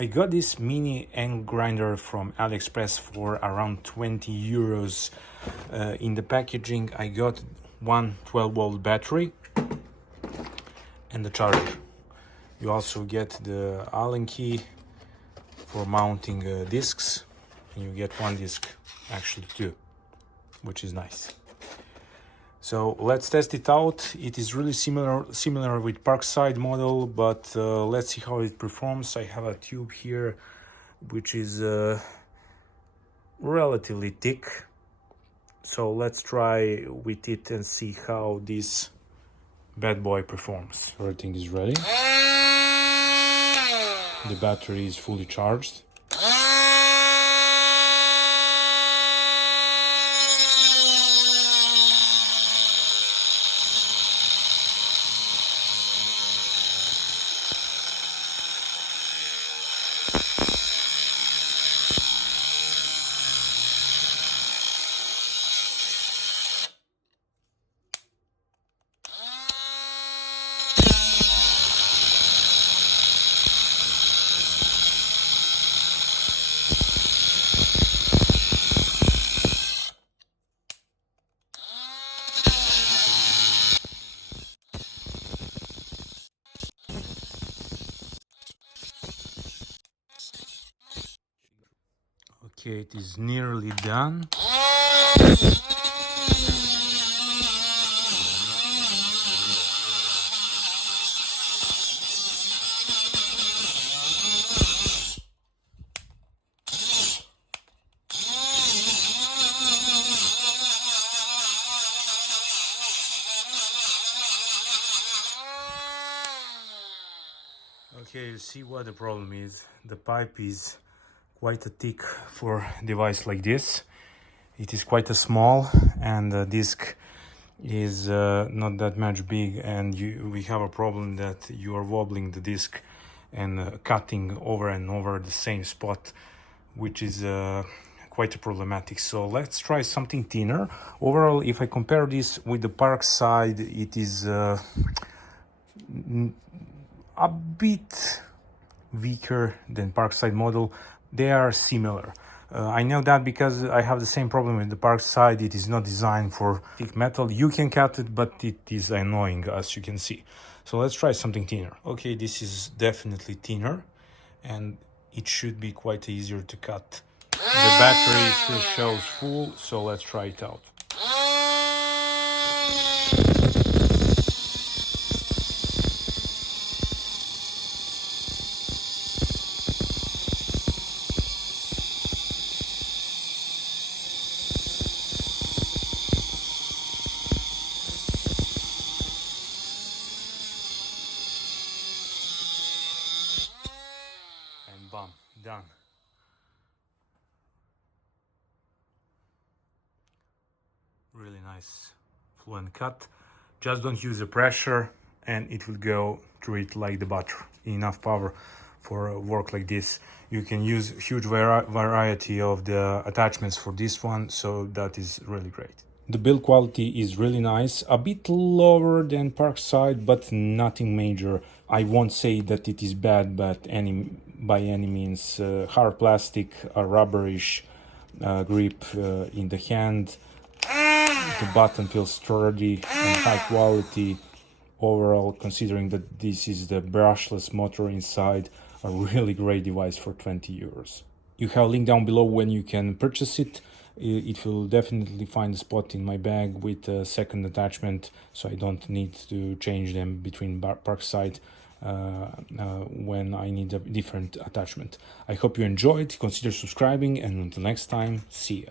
I got this mini angle grinder from Aliexpress for around 20 euros. In the packaging I got one 12-volt battery and the charger. You also get the Allen key for mounting discs, and you get one disc, actually two, which is nice. So let's test it out. It is really similar with Parkside model, but let's see how it performs. I have a tube here which is relatively thick, so let's try with it and see how this bad boy performs. Everything is ready. The battery is fully charged. Okay, it is nearly done. Okay, you see what the problem is. The pipe is quite a thick for a device like this. It is quite a small, and the disc is not that much big, and we have a problem that you are wobbling the disc and cutting over and over the same spot, which is quite problematic. So let's try something thinner. Overall, if I compare this with the Parkside, it is a bit weaker than Parkside model. They are similar. I know that because I have the same problem with the Parkside. It is not designed for thick metal. You can cut it, but it is annoying, as you can see. So let's try something thinner. Okay, this is definitely thinner, and it should be quite easier to cut. The battery still shows full, so let's try it out. And bam, done. Really nice fluent cut. Just don't use the pressure and it will go through it like the butter. Enough power for work like this. You can use huge variety of the attachments for this one, so that is really great. The build quality is really nice, a bit lower than Parkside, but nothing major. I won't say that it is bad, but by any means. Hard plastic, a rubberish grip in the hand. The button feels sturdy and high quality. Overall, considering that this is the brushless motor inside, a really great device for 20 euros. You have a link down below when you can purchase it. It will definitely find a spot in my bag with a second attachment, so I don't need to change them between Parkside when I need a different attachment. I hope you enjoyed. Consider subscribing, and until next time, see ya.